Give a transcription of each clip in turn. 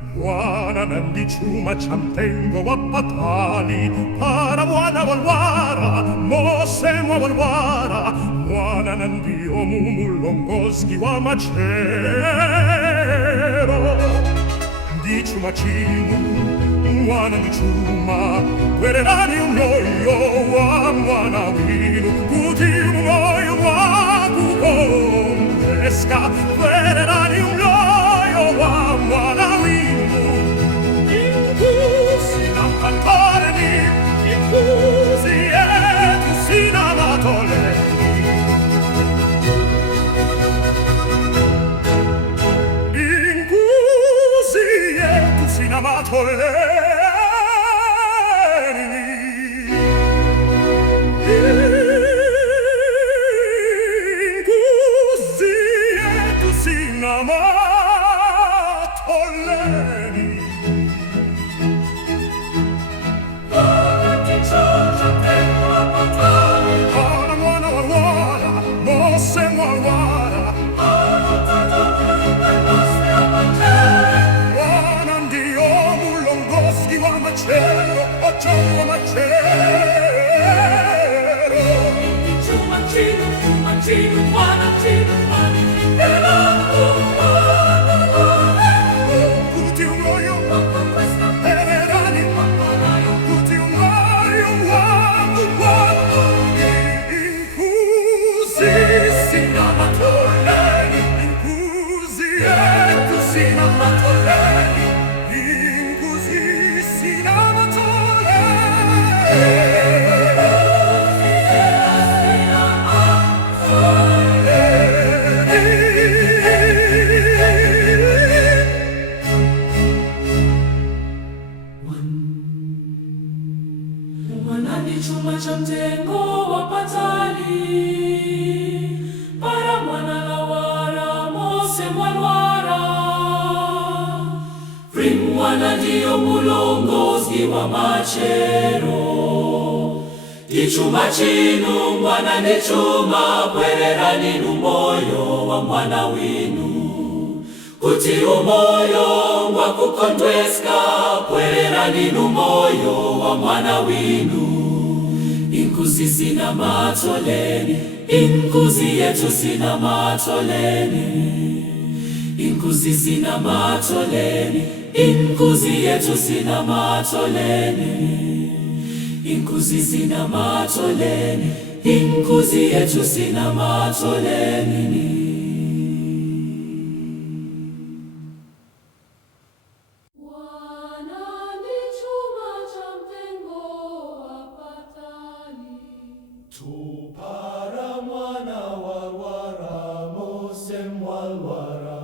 Mwana nandi chuma chamtengo wapatali para mwana walwara mose mwa walwara mwana nandi omumulongoski wa machero di chuma chimu mwana ndi chuma kwererani umyoyo wa mwana winu kuti umyoyo wakukondeska kwererani umyoyo wa mwana winu inkusi namkantoreni inkusi etu sinamatole inkusi etu sinamatole Ichuma chinu mwana ni chuma kwererani numoyo wa mwana winu kuti umoyo ngwa kukondweska kwererani numoyo wa mwana winu inkuzi sina matoleni inkuzi yetu sina matoleni inkuzi sina matoleni inkuzi yetu sina matoleni inkuzi sina matoleni, inkuzi yetu sina matoleni. Tupara mwana walwara, mose mwalwara.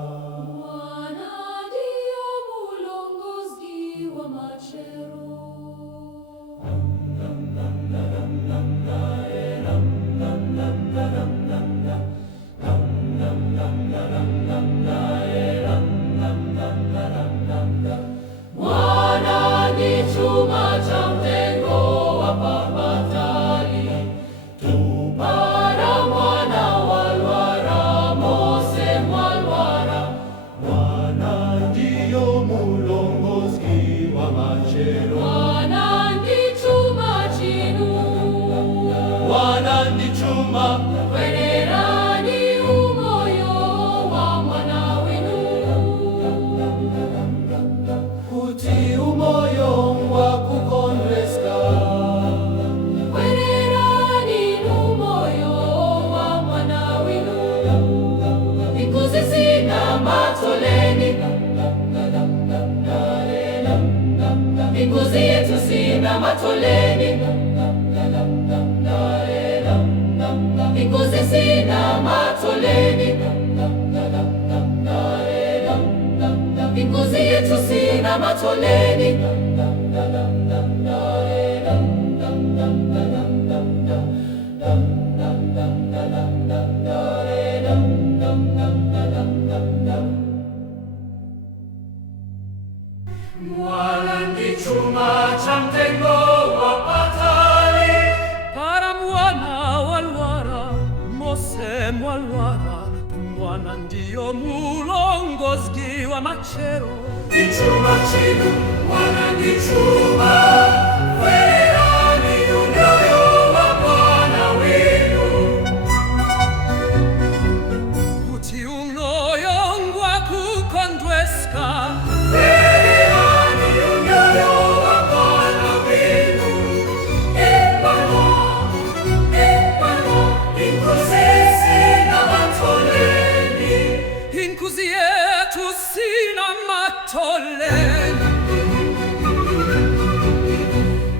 Mwana ndiyo mulongozi wa machero. Mwana ni chuma cha mtengo wa pamatali. Tupara mwana walwara, mose mwalwara. Mwana ndiyo mulongozi wa machero. Mwana ndi chuma chinu. Mwana ndi chuma Kwererani umoyo wa mwana winu. kuti umoyo ngwa kukondweska. Kwererani umoyo wa mwana winu. Inkuzi sina matoleni. Inkuzi yetu sina matoleni. Inkuzi sina matoleni. Inkuzi yetu sina matoleni. Mwana ndi chuma cha mtengo wa patali. Para mwana walwara mose mwalwara mwana ndiyo mulongozi wa machero. Ni chuma chinu, mwana ni chuma, werani unyoyo wa Bwana wenu. Kuti unoyongwa kukondweska, Werani unyoyo wa Bwana wenu. Epano, inkuzi sina matoleni. inkuzi yetu sina matoleni.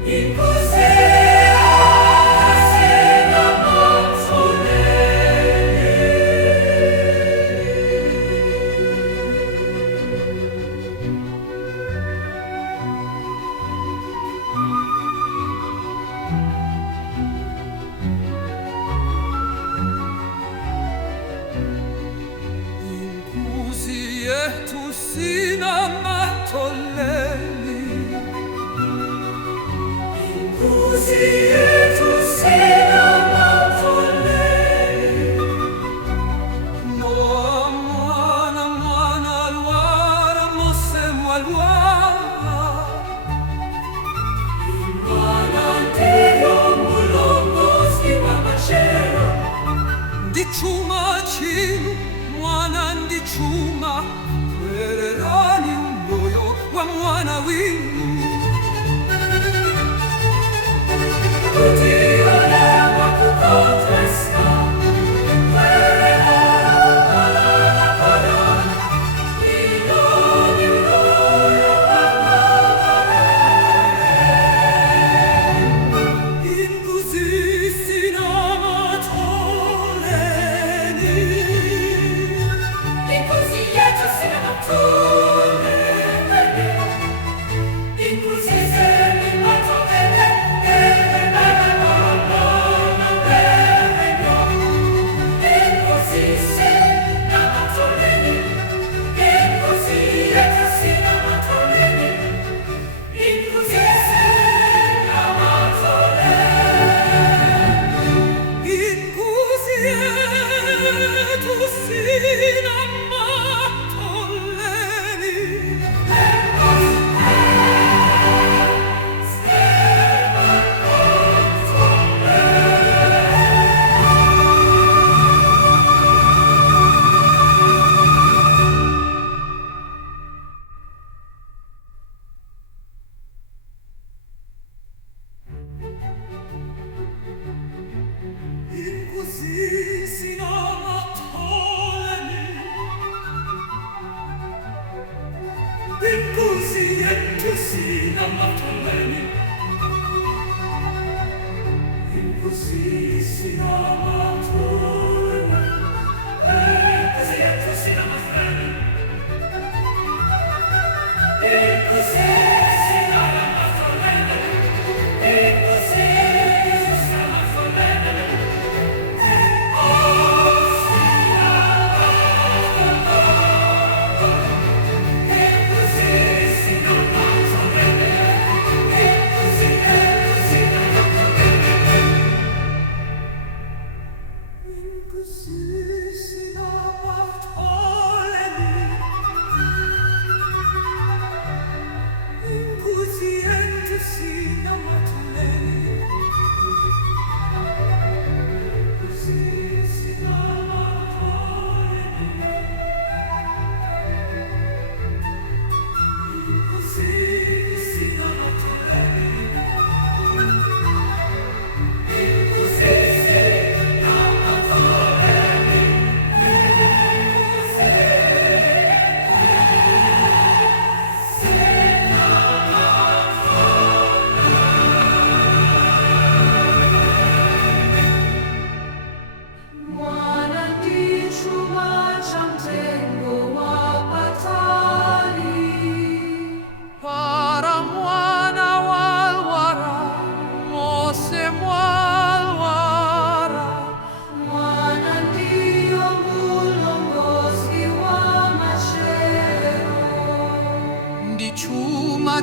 Inkuzi sina Inkuzi yetu sina matoleni. Inkuzi yetu sina matoleni. Noa mwana mwana alwara mose mwalwara. Mwana ndiyo mulongozi wa machero. Ndi chuma chinu, mwana ndi chuma, wererani umoyo wa mwana winu. Kutiolewa kukondweska, wererani walala Bwana. Iyo ni uyoyo wa Bwana. Inkuzi sina matoleni. Inkuzi yetu sina matoleni. Inkuzi zetu matoleni. Inkuzi yetu sina matoleni. Inkuzi sina matoleni. Inkuzi yetu sina matoleni. Inkuzi sina matoleni. Inkuzi yetu sina matoleni. Inkuzi sina matoleni. Inkuzi yetu sina matoleni.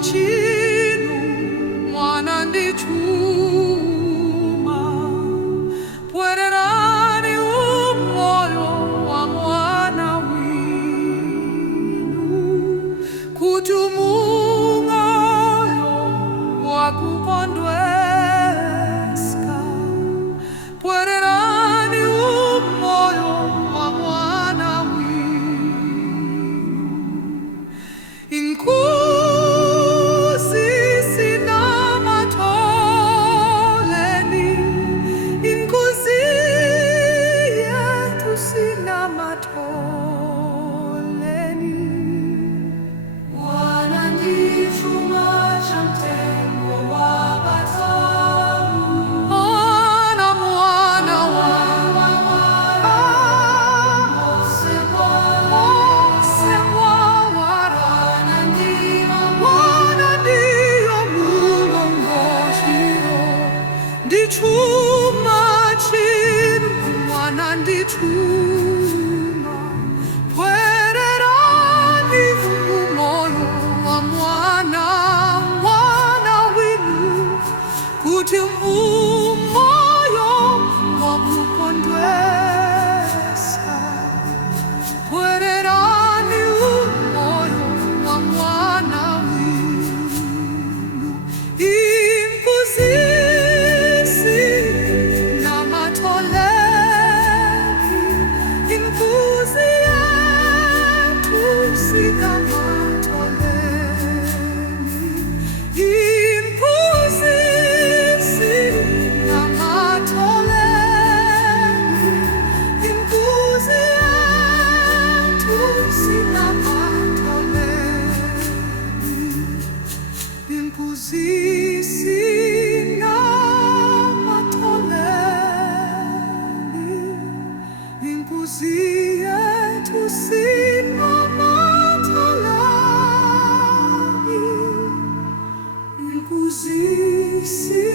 chinu mwana ndi chuma, pwererani umoyo wa mwana. moyo wa kukondweska, pwererani umoyo wa mwana winu. Inkosi sinamatoleni, inkosi yetu sinamatoleni. Bwana ndi chuma cha mtengo wa Batamu, Mwana wa Mose mwawara, Bwana ndiyo mulongoziyo, ndi chuma chinu, Mwana ndi chuma. Pwererani umoyo wa mwana winu, kuti umoyo wa kukondwesa. Pwererani umoyo wa mwana winu. Inkuzisi namatoleni, inkuzi yetu sinamatoleni. Inkuzisi namatoleni, inkuzi yetu sinamatoleni. Inkuzisi namatoleni, inkuzi yetu sinamatoleni. Inkuzisi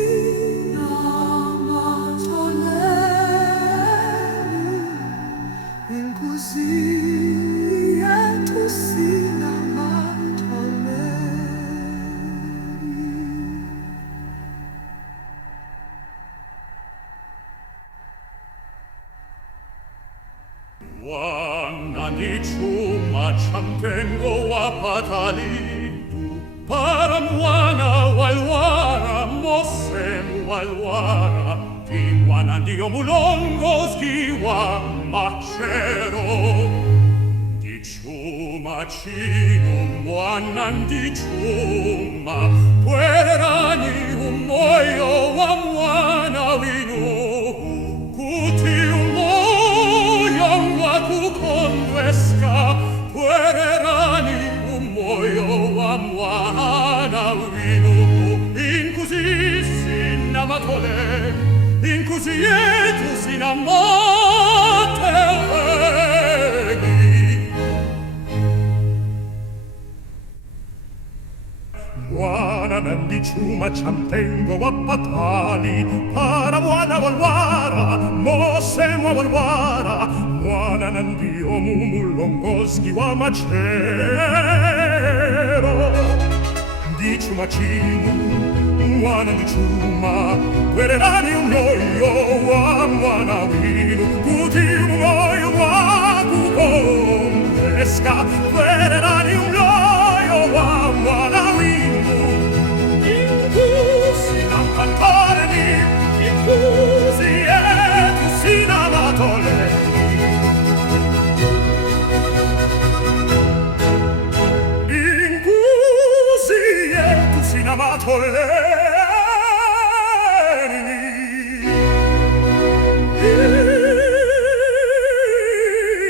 namatoleni, inkuzi yetu sinamatoleni. Bwana ndi chuma cha mtengo wa Patalitu, para mwana walwara, Mose walwara, Bwana ndiyo mulongozi wa machero. Ndi chuma chinu, Bwana ndi chuma, pwererani umoyo wa mwana winu, kuti umoyo wa kukondweska, pwererani umoyo wa mwana winu. Inkuzi sinamatoleni, inkuzi yetu sinamatoleni. Bwana ndi chuma cha mtengo wa Patali, para mwana walwara, Mose mwawalwara, Bwana ndiyo mulongozi wa machero. Ndi chuma chinu, Bwana ndi chuma, pwererani umoyo wa mwana winu, kuti umoyo wa kukondweska, pwererani umoyo wa mwana winu. Inkuzi namatoleni, inkuzi yetu sinamatoleni. Inkuzi yetu sinamatoleni.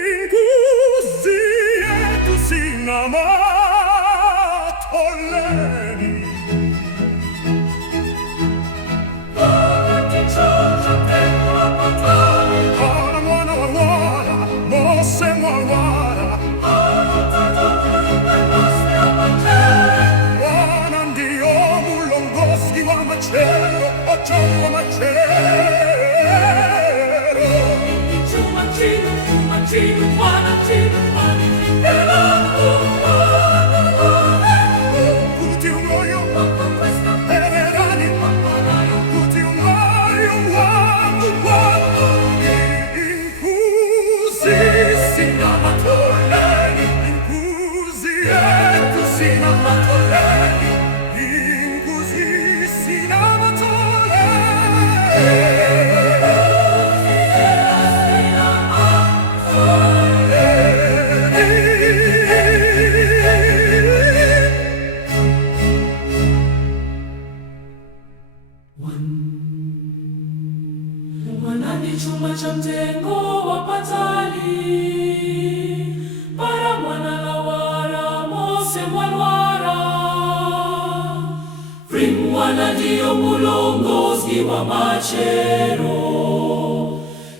Inkuzi yetu sinamatoleni. Para mwana walwara, Mose mwawara, Bwana ndiyo mulongozi wa machero, ocho wa machero. Chuma chinu, Bwana chinu, Kuti umoyo pwererani, kuti umoyo wangu wangu. Inkuzi sinamatoleni, inkuzi yetu sinamatoleni. Wanani chuma cha mtengo wapatali para mwana la wara Mose mwalwara Frim mwana ndiyo mulongozi wa machero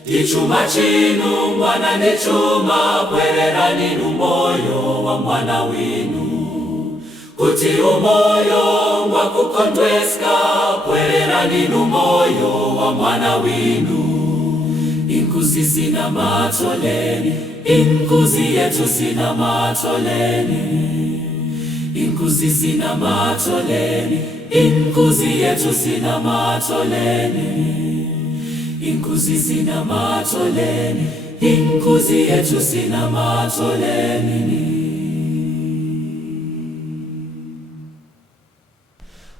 Ichuma chinu mwana ni chuma pwerera ninu moyo wa mwana winu Kuti umoyo wa kukondweska pwerera ninu moyo wa mwana winu Inkuzi zina matoleni, inkuzi yetu zina matoleni Inkuzi zina matoleni, inkuzi yetu zina matoleni Inkuzi zina matoleni, inkuzi yetu zina matoleni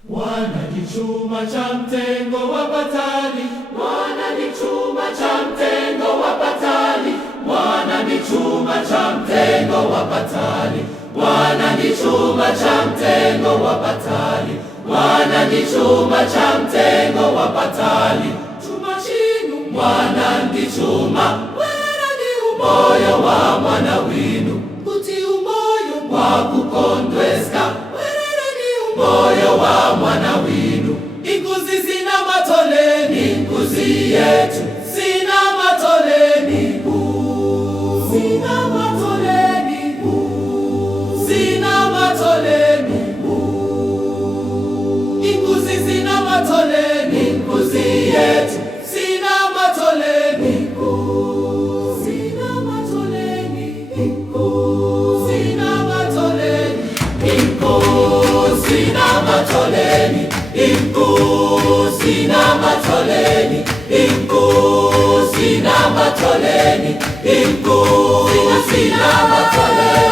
Wana ni chuma cha mtengo wapatali, wana ni chuma cha mtengo wapatali, wana ni chuma cha mtengo wapatali, wana ni chuma cha mtengo wapatali, wana ni chuma cha mtengo wapatali. Chuma chinu mwana ni chuma, wera ni umoyo wa mwana winu, kuti umoyo wa kukondweska moyo wa mwana winu. Inkuzi zina matoleni, inkuzi yetu zina matoleni, zina matoleni, zina matoleni, inkuzi zina matoleni, inkuzi yetu zina matoleni, zina matoleni, zina matoleni, Sina matoleni, sina matoleni, sina matoleni, sina matoleni.